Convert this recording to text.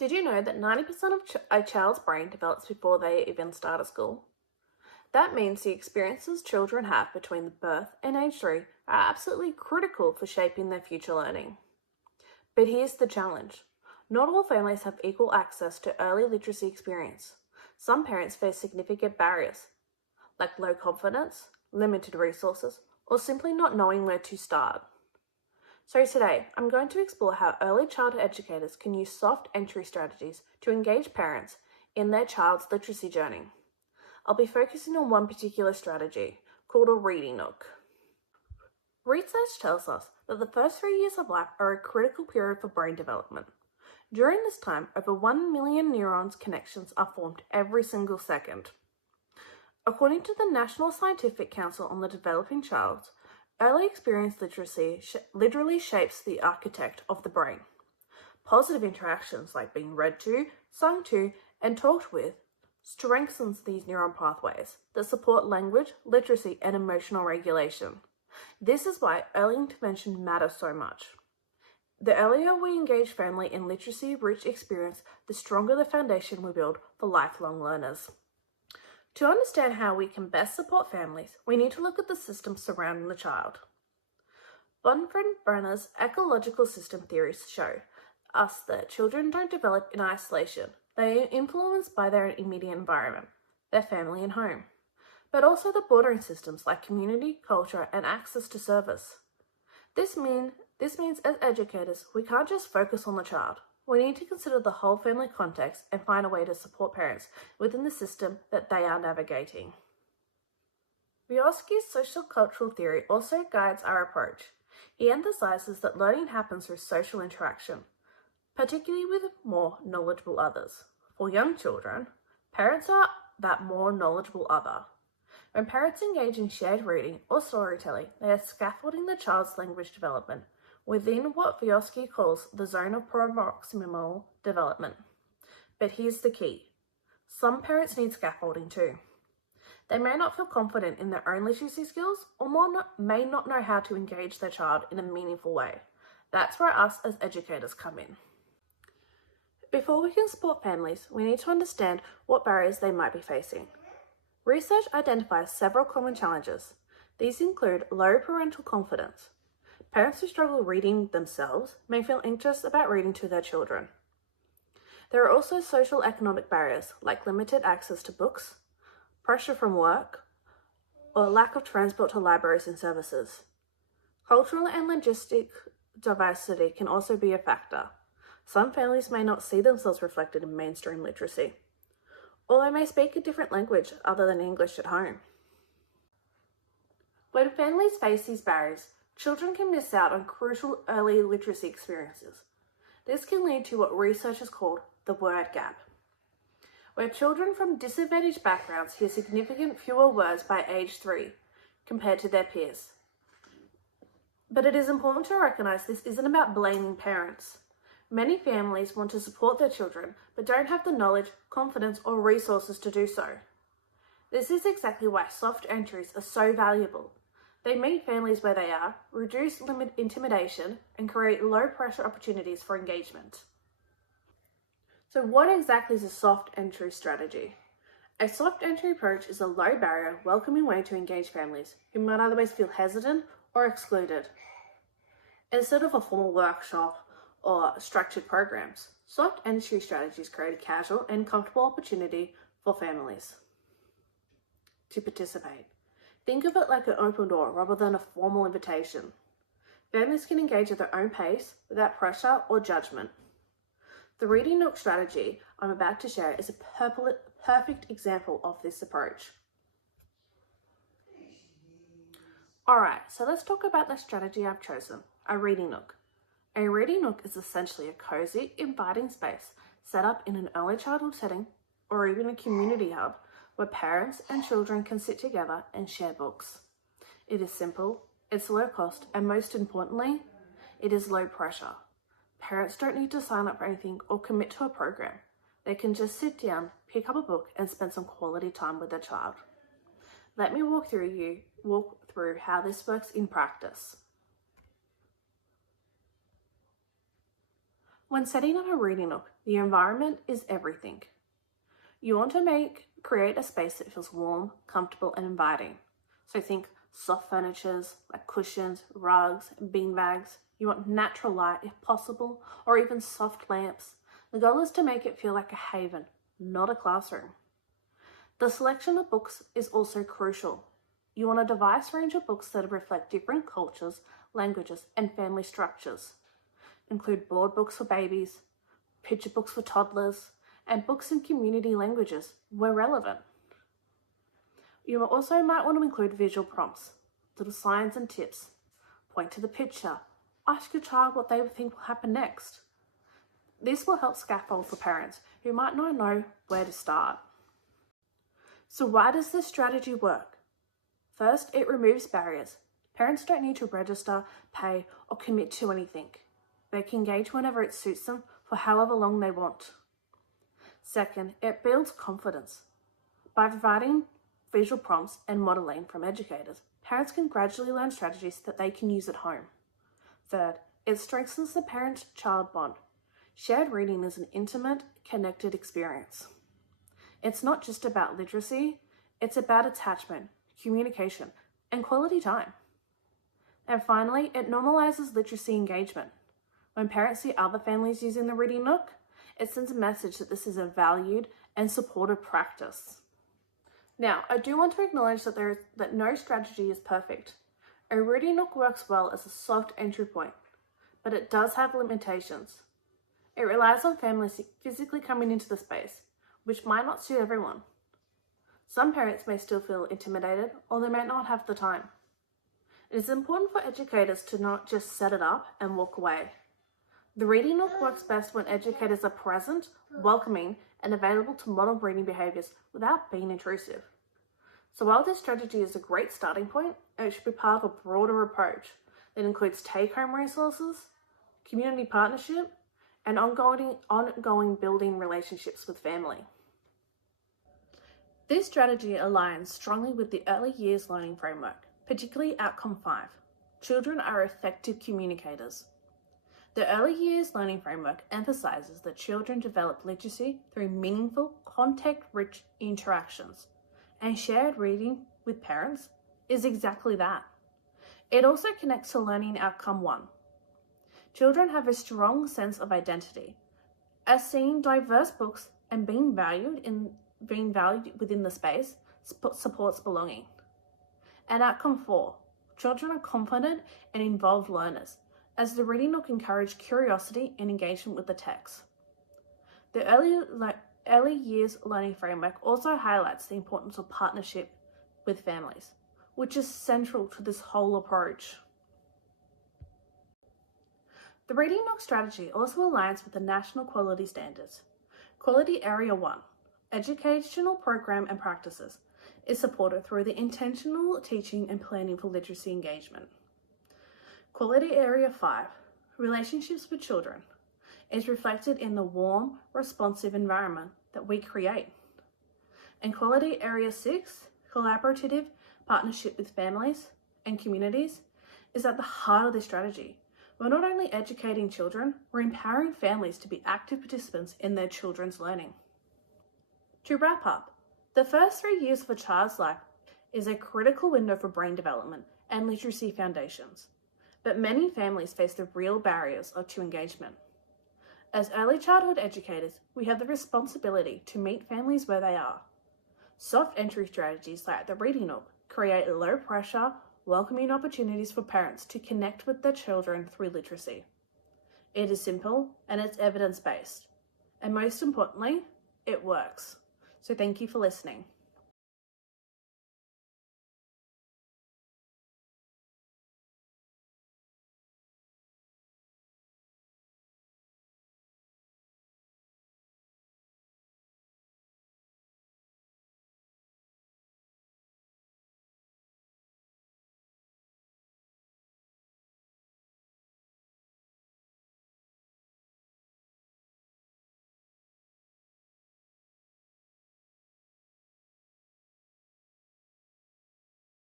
Did you know that 90% of a child's brain develops before they even start at school? That means the experiences children have between the birth and age 3 are absolutely critical for shaping their future learning. But here's the challenge. Not all families have equal access to early literacy experience. Some parents face significant barriers, like low confidence, limited resources, or simply not knowing where to start. So today, I'm going to explore how early childhood educators can use soft entry strategies to engage parents in their child's literacy journey. I'll be focusing on one particular strategy, called a reading nook. Research tells us that the first 3 years of life are a critical period for brain development. During this time, over 1 million neurons connections are formed every single second. According to the National Scientific Council on the Developing Child, early experience literacy literally shapes the architect of the brain. Positive interactions like being read to, sung to, and talked with strengthens these neuron pathways that support language, literacy, and emotional regulation. This is why early intervention matters so much. The earlier we engage family in literacy-rich experience, the stronger the foundation we build for lifelong learners. To understand how we can best support families, we need to look at the systems surrounding the child. Bronfenbrenner's ecological system theories show us that children don't develop in isolation. They are influenced by their immediate environment, their family and home, but also the bordering systems like community, culture, and access to service. This means as educators, we can't just focus on the child. We need to consider the whole family context and find a way to support parents within the system that they are navigating. Vygotsky's social cultural theory also guides our approach. He emphasizes that learning happens through social interaction, particularly with more knowledgeable others. For young children, parents are that more knowledgeable other. When parents engage in shared reading or storytelling, they are scaffolding the child's language development within what Vygotsky calls the zone of proximal development. But here's the key. Some parents need scaffolding too. They may not feel confident in their own literacy skills or may not know how to engage their child in a meaningful way. That's where us as educators come in. Before we can support families, we need to understand what barriers they might be facing. Research identifies several common challenges. These include low parental confidence. Parents who struggle reading themselves may feel anxious about reading to their children. There are also social economic barriers like limited access to books, pressure from work, or lack of transport to libraries and services. Cultural and linguistic diversity can also be a factor. Some families may not see themselves reflected in mainstream literacy, or they may speak a different language other than English at home. When families face these barriers, children can miss out on crucial early literacy experiences. This can lead to what researchers call the word gap, where children from disadvantaged backgrounds hear significant fewer words by age 3 compared to their peers. But it is important to recognize this isn't about blaming parents. Many families want to support their children, but don't have the knowledge, confidence, or resources to do so. This is exactly why soft entries are so valuable. They meet families where they are, reduce intimidation, and create low-pressure opportunities for engagement. So what exactly is a soft entry strategy? A soft entry approach is a low-barrier, welcoming way to engage families who might otherwise feel hesitant or excluded. Instead of a formal workshop or structured programs, soft entry strategies create a casual and comfortable opportunity for families to participate. Think of it like an open door rather than a formal invitation. Families can engage at their own pace without pressure or judgment. The reading nook strategy I'm about to share is a perfect example of this approach. Alright, so let's talk about the strategy I've chosen, a reading nook. A reading nook is essentially a cozy, inviting space set up in an early childhood setting or even a community hub where parents and children can sit together and share books. It is simple, it's low cost, and most importantly, it is low pressure. Parents don't need to sign up for anything or commit to a program. They can just sit down, pick up a book, and spend some quality time with their child. Let me walk through how this works in practice. When setting up a reading nook, the environment is everything. You want to create a space that feels warm, comfortable, and inviting. So think soft furnitures like cushions, rugs, beanbags. You want natural light if possible, or even soft lamps. The goal is to make it feel like a haven, not a classroom. The selection of books is also crucial. You want a diverse range of books that reflect different cultures, languages, and family structures. Include board books for babies, picture books for toddlers, and books in community languages where relevant. You also might want to include visual prompts, little signs and tips. Point to the picture. Ask your child what they think will happen next. This will help scaffold for parents who might not know where to start. So why does this strategy work? First, it removes barriers. Parents don't need to register, pay, or commit to anything. They can engage whenever it suits them for however long they want. Second, it builds confidence. By providing visual prompts and modelling from educators, parents can gradually learn strategies that they can use at home. Third, it strengthens the parent-child bond. Shared reading is an intimate, connected experience. It's not just about literacy, it's about attachment, communication, and quality time. And finally, it normalizes literacy engagement. When parents see other families using the Reading Nook, it sends a message that this is a valued and supported practice. Now, I do want to acknowledge that no strategy is perfect. A Reading Nook works well as a soft entry point, but it does have limitations. It relies on families physically coming into the space, which might not suit everyone. Some parents may still feel intimidated, or they may not have the time. It is important for educators to not just set it up and walk away. The Reading Nook works best when educators are present, welcoming, and available to model reading behaviours without being intrusive. So while this strategy is a great starting point, it should be part of a broader approach that includes take-home resources, community partnership, and ongoing building relationships with family. This strategy aligns strongly with the Early Years Learning Framework, particularly Outcome 5. Children are effective communicators. The Early Years Learning Framework emphasises that children develop literacy through meaningful, context-rich interactions, and shared reading with parents is exactly that. It also connects to Learning Outcome 1. Children have a strong sense of identity, as seeing diverse books and being valued within the space supports belonging. And Outcome 4, children are confident and involved learners, as the Reading Nook encourage curiosity and engagement with the text. The Early Years Learning Framework also highlights the importance of partnership with families, which is central to this whole approach. The Reading Nook strategy also aligns with the national quality standards. Quality Area 1, Educational Program and Practices, is supported through the intentional teaching and planning for literacy engagement. Quality Area 5, Relationships with Children, is reflected in the warm, responsive environment that we create. And Quality Area 6, Collaborative Partnership with Families and Communities, is at the heart of this strategy. We're not only educating children, we're empowering families to be active participants in their children's learning. To wrap up, the first 3 years of a child's life is a critical window for brain development and literacy foundations, but many families face the real barriers to engagement. As early childhood educators, we have the responsibility to meet families where they are. Soft entry strategies like the Reading Nook create low pressure, welcoming opportunities for parents to connect with their children through literacy. It is simple and it's evidence-based. And most importantly, it works. So thank you for listening.